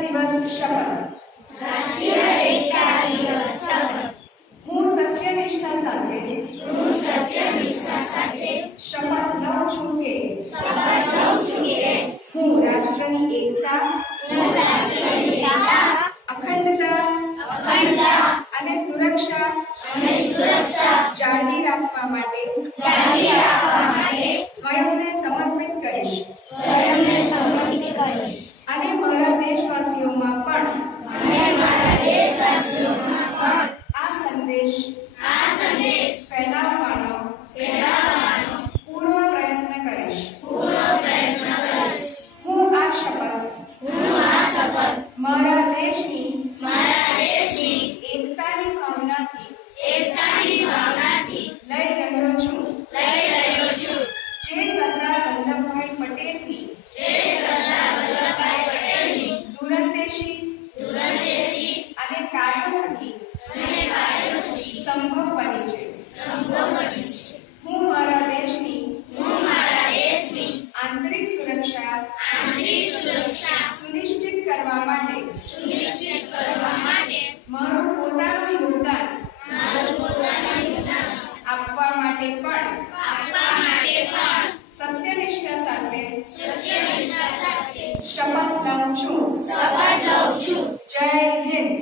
દિવસ શપથ. હું સત્યનિષ્ઠા સાથે શપથ લઉં છું કે હું રાષ્ટ્રની એકતા, અખંડતા અને સુરક્ષા જાળવી રાખવા માટે સ્વયંને સમર્પિત કરીશ અને મારા દેશવાસીઓમાં પણ આ સંદેશ ફેલાવવાનો પૂરો પ્રયત્ન કરીશ. હું આ શપથ મારા દેશની એકતાની ભાવનાથી લઈ રહ્યો છું. જે સરદાર વલ્લભભાઈ પટેલની દૂરંદેશી અને કાર્યો થકી સંભવ બની છે. હું મારા દેશની આંતરિક સુરક્ષા સુનિશ્ચિત કરવા માટે મારું પોતાનું યોગદાન આપવા માટે પણ સત્યનિષ્ઠા સાથે શપથ લઉં છું. જય હિન્દ.